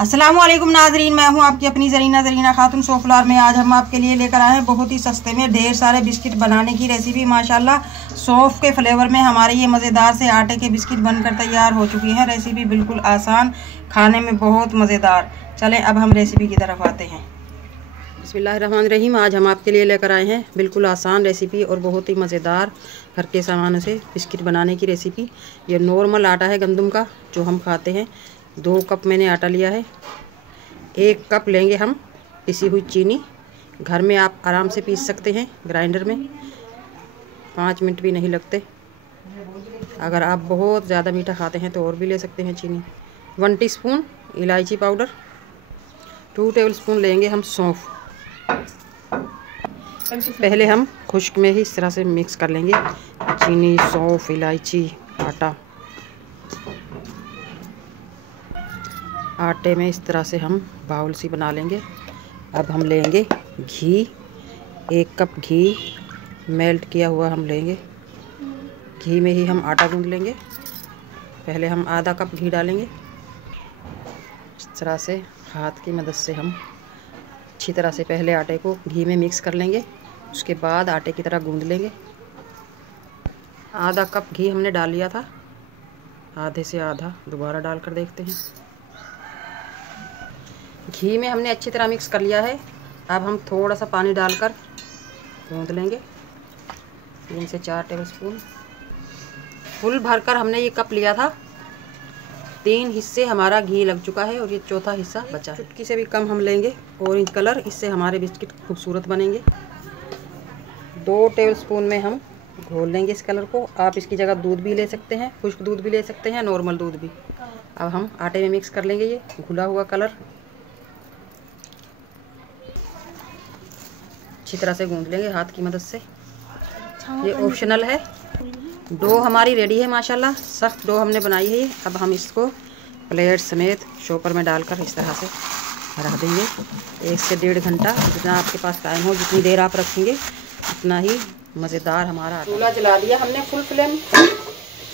अस्सलामुअलैकुम नाजरीन, मैं हूं आपकी अपनी ज़रीना खातून सोफ्लावर में। आज हम आपके लिए लेकर आए हैं बहुत ही सस्ते में ढेर सारे बिस्किट बनाने की रेसिपी। माशाल्लाह सौंफ के फ्लेवर में हमारे ये मज़ेदार से आटे के बिस्किट बनकर तैयार हो चुकी है। रेसिपी बिल्कुल आसान, खाने में बहुत मज़ेदार। चलें अब हम रेसिपी की तरफ आते हैं। बिस्मिल्लाहिर्रहमानिर्रहीम। आज हम आपके लिए लेकर आए हैं बिल्कुल आसान रेसिपी और बहुत ही मज़ेदार घर के सामानों से बिस्किट बनाने की रेसिपी। ये नॉर्मल आटा है गंदम का जो हम खाते हैं। 2 कप मैंने आटा लिया है। 1 कप लेंगे हम पिसी हुई चीनी। घर में आप आराम से पीस सकते हैं ग्राइंडर में, 5 मिनट भी नहीं लगते। अगर आप बहुत ज़्यादा मीठा खाते हैं तो और भी ले सकते हैं चीनी। 1 टीस्पून इलायची पाउडर, 2 टेबलस्पून लेंगे हम सौंफ। पहले हम खुश्क में ही इस तरह से मिक्स कर लेंगे चीनी, सौंफ, इलायची, आटा। आटे में इस तरह से हम बाउल सी बना लेंगे। अब हम लेंगे घी, 1 कप घी मेल्ट किया हुआ हम लेंगे। घी में ही हम आटा गूंद लेंगे। पहले हम आधा कप घी डालेंगे। इस तरह से हाथ की मदद से हम अच्छी तरह से पहले आटे को घी में मिक्स कर लेंगे, उसके बाद आटे की तरह गूंद लेंगे। आधा कप घी हमने डाल लिया था, आधे से आधा दोबारा डालकर देखते हैं। घी में हमने अच्छी तरह मिक्स कर लिया है। अब हम थोड़ा सा पानी डालकर गूंद लेंगे, 3 से 4 टेबलस्पून। फुल भरकर हमने ये कप लिया था। 3 हिस्से हमारा घी लग चुका है और ये चौथा हिस्सा बचा है। चुटकी से भी कम हम लेंगे ऑरेंज कलर, इससे हमारे बिस्किट खूबसूरत बनेंगे। 2 टेबलस्पून में हम घोल लेंगे इस कलर को। आप इसकी जगह दूध भी ले सकते हैं, खुश्क दूध भी ले सकते हैं, नॉर्मल दूध भी। अब हम आटे में मिक्स कर लेंगे ये घुला हुआ कलर। अच्छी तरह से गूंद लेंगे हाथ की मदद से। ये ऑप्शनल है। डो हमारी रेडी है माशाल्लाह, सख्त डो हमने बनाई है ये। अब हम इसको प्लेट समेत शॉपर में डालकर इस तरह से रख देंगे 1 से 1.5 घंटा। जितना आपके पास टाइम हो, जितनी देर आप रखेंगे उतना ही मज़ेदार हमारा। चूल्हा जला दिया हमने फुल फ्लेम।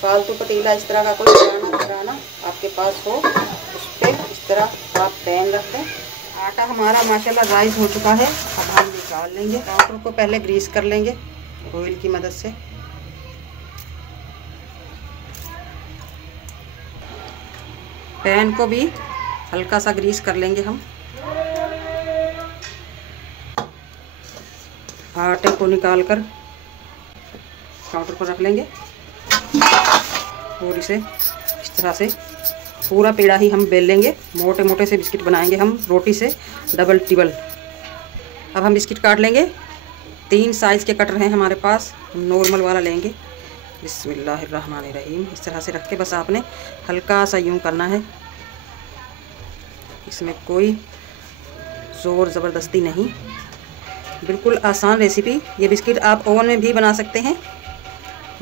फालतू पतीला इस तरह का कोई पुराना आपके पास हो, उस पर इस तरह आप पैन रख दें। आटा हमारा माशाल्लाह राइस हो चुका है। अब हम निकाल लेंगे। काउंटर को पहले ग्रीस कर लेंगे ऑयल की मदद से। पैन को भी हल्का सा ग्रीस कर लेंगे हम। आटे को निकालकर काउंटर पर रख लेंगे और इसे इस तरह से पूरा पेड़ा ही हम बेल लेंगे। मोटे मोटे से बिस्किट बनाएंगे हम रोटी से डबल टिबल। अब हम बिस्किट काट लेंगे। 3 साइज़ के कटर हैं हमारे पास, नॉर्मल वाला लेंगे। बिस्मिल्लाहिर्रहमानिर्रहीम। इस तरह से रख के बस आपने हल्का सा यूं करना है। इसमें कोई ज़ोर ज़बरदस्ती नहीं, बिल्कुल आसान रेसिपी। ये बिस्किट आप ओवन में भी बना सकते हैं,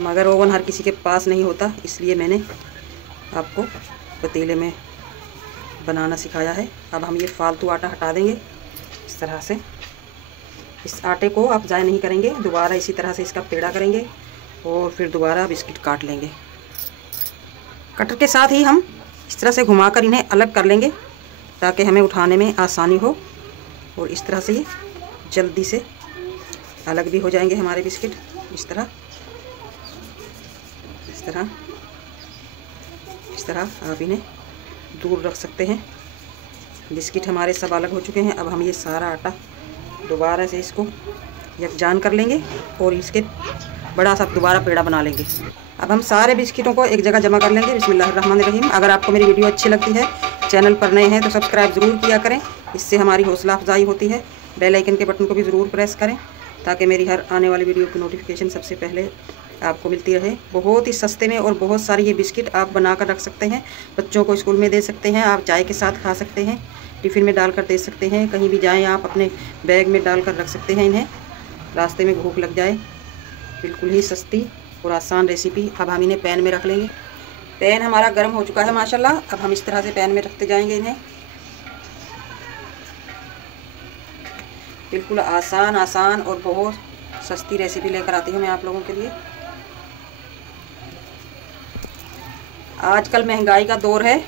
मगर ओवन हर किसी के पास नहीं होता, इसलिए मैंने आपको पतीले में बनाना सिखाया है। अब हम ये फालतू आटा हटा देंगे इस तरह से। इस आटे को आप ज़ाया नहीं करेंगे, दोबारा इसी तरह से इसका पेड़ा करेंगे और फिर दोबारा बिस्किट काट लेंगे। कटर के साथ ही हम इस तरह से घुमाकर इन्हें अलग कर लेंगे ताकि हमें उठाने में आसानी हो। और इस तरह से ये जल्दी से अलग भी हो जाएंगे हमारे बिस्किट। इस तरह आप इन्हें दूर रख सकते हैं। बिस्किट हमारे सब अलग हो चुके हैं। अब हम ये सारा आटा दोबारा से इसको यकजान कर लेंगे और इसके बड़ा सा दोबारा पेड़ा बना लेंगे। अब हम सारे बिस्किटों को एक जगह जमा कर लेंगे। बिस्मिल्लाहिर्रहमानिर्रहीम। अगर आपको मेरी वीडियो अच्छी लगती है, चैनल पर नए हैं तो सब्सक्राइब ज़रूर किया करें, इससे हमारी हौसला अफजाई होती है। बेल आइकन के बटन को भी ज़रूर प्रेस करें ताकि मेरी हर आने वाली वीडियो की नोटिफिकेशन सबसे पहले आपको मिलती रहे। बहुत ही सस्ते में और बहुत सारे ये बिस्किट आप बनाकर रख सकते हैं। बच्चों को स्कूल में दे सकते हैं, आप चाय के साथ खा सकते हैं, टिफ़िन में डालकर दे सकते हैं, कहीं भी जाएं आप अपने बैग में डालकर रख सकते हैं इन्हें, रास्ते में भूख लग जाए। बिल्कुल ही सस्ती और आसान रेसिपी। अब हम इन्हें पैन में रख लेंगे। पैन हमारा गर्म हो चुका है माशाल्लाह। अब हम इस तरह से पैन में रखते जाएंगे इन्हें। बिल्कुल आसान और बहुत सस्ती रेसिपी लेकर आती हूँ मैं आप लोगों के लिए। आजकल महंगाई का दौर है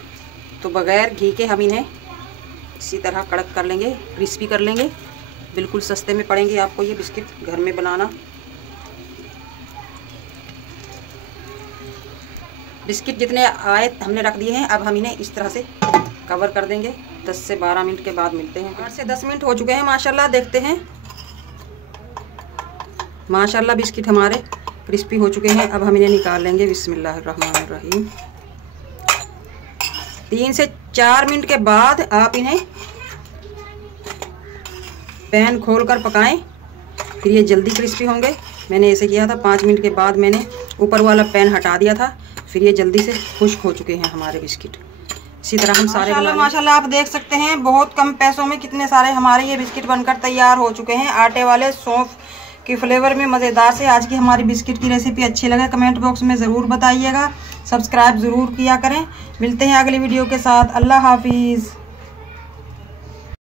तो बग़ैर घी के हम इन्हें इसी तरह कड़क कर लेंगे, क्रिस्पी कर लेंगे। बिल्कुल सस्ते में पड़ेंगे आपको ये बिस्किट घर में बनाना। बिस्किट जितने आए हमने रख दिए हैं। अब हम इन्हें इस तरह से कवर कर देंगे। 10 से 12 मिनट के बाद मिलते हैं। 8 से 10 मिनट हो चुके हैं माशाल्लाह। देखते हैं माशाल्लाह बिस्किट हमारे क्रिस्पी हो चुके हैं। अब हम इन्हें निकाल लेंगे। बिस्मिल्लाहिर्रहमानिर्रहीम। 3 से 4 मिनट के बाद आप इन्हें पैन खोलकर पकाएं, फिर ये जल्दी क्रिस्पी होंगे। मैंने ऐसे किया था। 5 मिनट के बाद मैंने ऊपर वाला पैन हटा दिया था, फिर ये जल्दी से खुश्क हो चुके हैं हमारे बिस्किट। इसी तरह हम सारे माशाल्लाह आप देख सकते हैं बहुत कम पैसों में कितने सारे हमारे ये बिस्किट बनकर तैयार हो चुके हैं। आटे वाले सौंफ के फ्लेवर में मज़ेदार से आज की हमारी बिस्किट की रेसिपी अच्छी लगे कमेंट बॉक्स में ज़रूर बताइएगा। सब्सक्राइब ज़रूर किया करें। मिलते हैं अगली वीडियो के साथ। अल्लाह हाफिज़।